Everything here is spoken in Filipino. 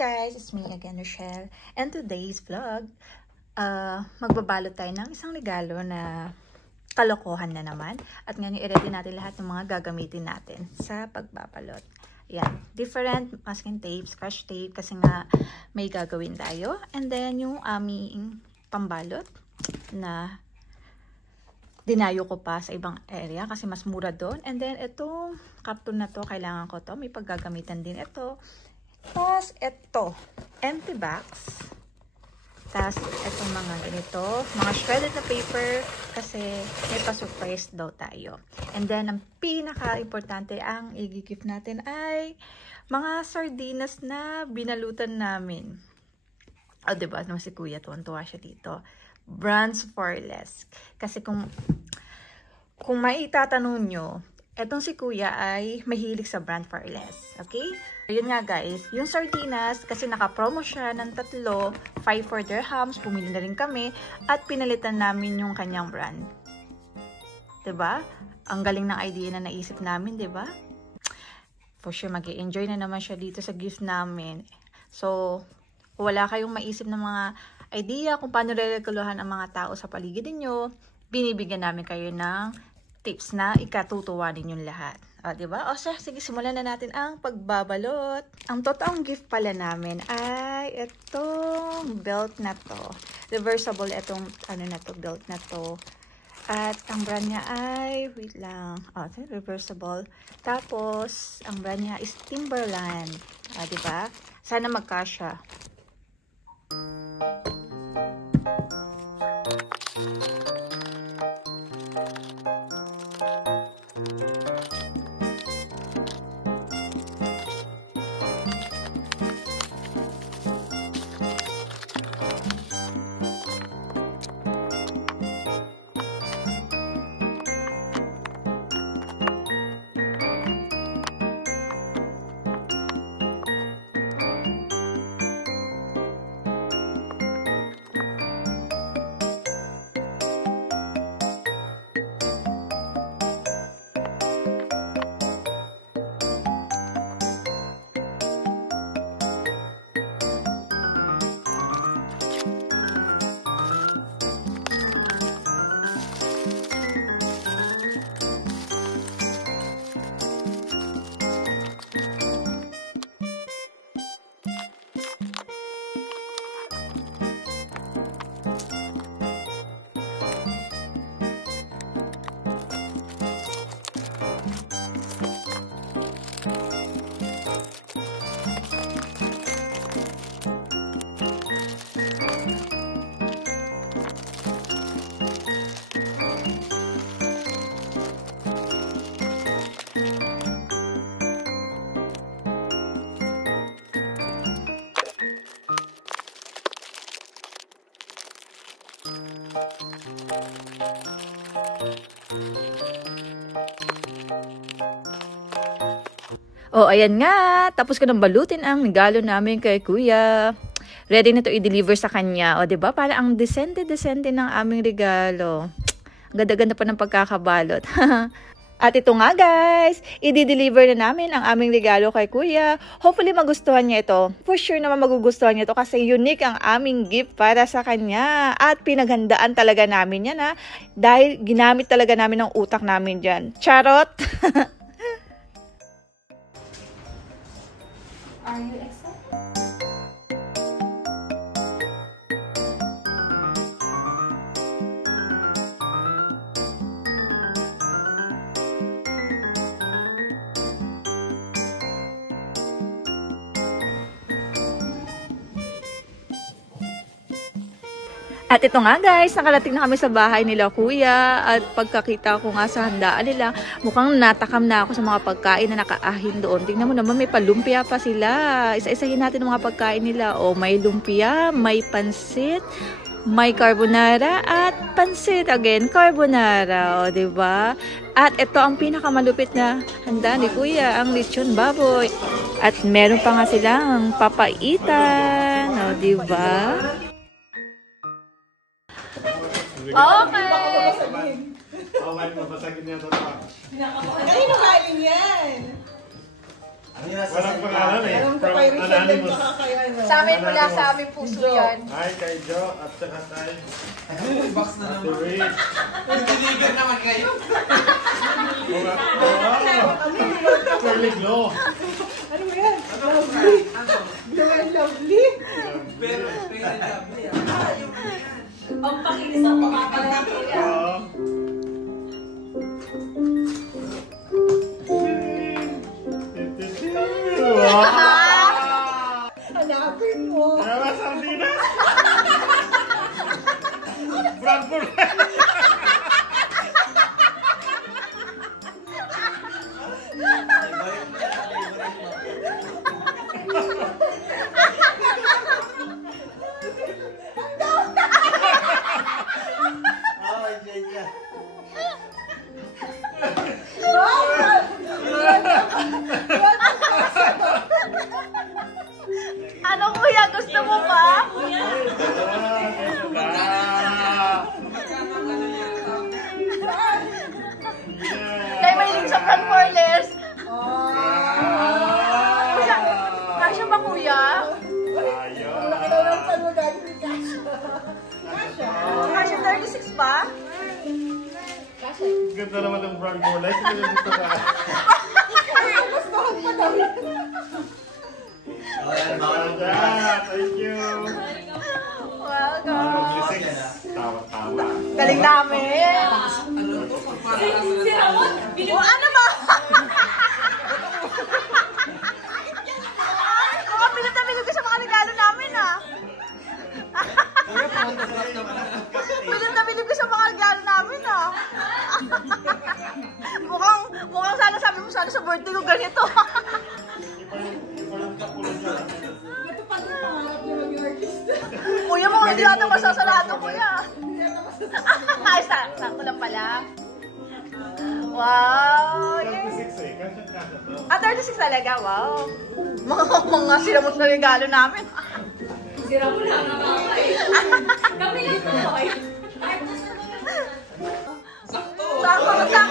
guys, it's me again, Rochelle. And today's vlog, magbabalot tayo ng isang regalo na kalokohan na naman. At ngayon, i-ready natin lahat ng mga gagamitin natin sa pagbabalot. Yan, different masking tape, scotch tape, kasi nga may gagawin tayo. And then, yung aming pambalot na dinayo ko pa sa ibang area kasi mas mura doon. And then, itong karton na to, kailangan ko to. May paggagamitan din ito. Tapos, ito, empty box. Tapos, itong mga ganito, mga shredded na paper kasi may pa-surprise daw tayo. And then, ang pinaka-importante ang i-gift natin ay mga sardinas na binalutan namin. O, diba? Naman si Kuya, tuwan-tuwa siya dito. Brands for less. Kasi kung maitatanong nyo, etong si Kuya ay mahilig sa brand for less. Okay? Ayun nga guys, yung sardinas, kasi naka-promo siya ng 3, 5 for dirhams, pumili na rin kami, at pinalitan namin yung kanyang brand. Diba? Ang galing ng idea na naisip namin, diba? For sure, mag-i-enjoy na naman siya dito sa gift namin. So, kung wala kayong maisip ng mga idea kung paano re-reguluhan ang mga tao sa paligid niyo, binibigyan namin kayo ng tips na ikatutuwa ninyong lahat. O, diba? O, sige, simulan na natin ang pagbabalot. Ang totoong gift pala namin ay itong belt na to. Reversible itong, belt na to. At ang brand niya ay, wait lang, reversible. Tapos, ang brand niya is Timberland. O, diba? Sana magkasya. Oh, ayan nga. Tapos ko nang balutin ang regalo namin kay Kuya. Ready na to i-deliver sa kanya. O, diba? Para ang desente-desente ng aming regalo. Ang ganda-ganda pa ng pagkakabalot. At ito nga guys, i-deliver na namin ang aming regalo kay Kuya. Hopefully magustuhan niya ito. For sure naman magugustuhan niya ito kasi unique ang aming gift para sa kanya. At pinaghandaan talaga namin yan ha. Dahil ginamit talaga namin ang utak namin dyan. Charot! Are you excited? At ito nga guys, nakarating na kami sa bahay nila Kuya. At pagkakita ko nga sa handaan nila, mukhang natakam na ako sa mga pagkain na nakaahin doon. Tingnan mo naman, may palumpia pa sila. Isa-isahin natin ang mga pagkain nila. O, may lumpia, may pansit, may carbonara, at pansit again, carbonara. O, diba? At ito ang pinakamalupit na handa ni Kuya, ang lechon baboy. At meron pa nga silang papaitan. O, diba? Okay. Mabasagin niya ito. Kanino galing yan? Walang pangalan eh. Alam ko From kay Richard din Anonymous. baka kay ano. Sa amin, mula sa aming puso yan. Hi kay Jo at saka kay Box na Ate naman. Rich. Diligan naman kayo. Curly Glow. Ano ba yan? Lovely. Blue and lovely. Pero, lovely. Ang pakinis ang makakala kuya. Hanapin mo. Kaya sardinas. Bradford. Ano kuya, gusto mo pa? Kaya mahilig sa Frank Morles. Kuya, kasya ba kuya? Nakalaman mo galing ni Kasha. Kasya 36 ba? Ganda naman ng brand mo. Like, gusto ka. Gustuhan pa daw yun. Thank you. Welcome. Tawa-tawa. Galing namin. Si Ramon, O ano ba? Oo, bilog na bilog ko sa mga regalo namin ah. Bilog na bilog ko sa mga regalo namin ah. mukhang sana sabi mo sana sa birthday ko ganito. Natupad yung pangarap niya maging artista. Kuya mo, hindi natin masasarado kuya. Hindi ata masasarado. Ay, sakto lang pala. Wow! 36 eh. Kasya to. Ah, 36 talaga? Wow! Mga siramot na regalo namin. si Ramon lang nakakay. Kami lang to. Sakto. Sakto ka!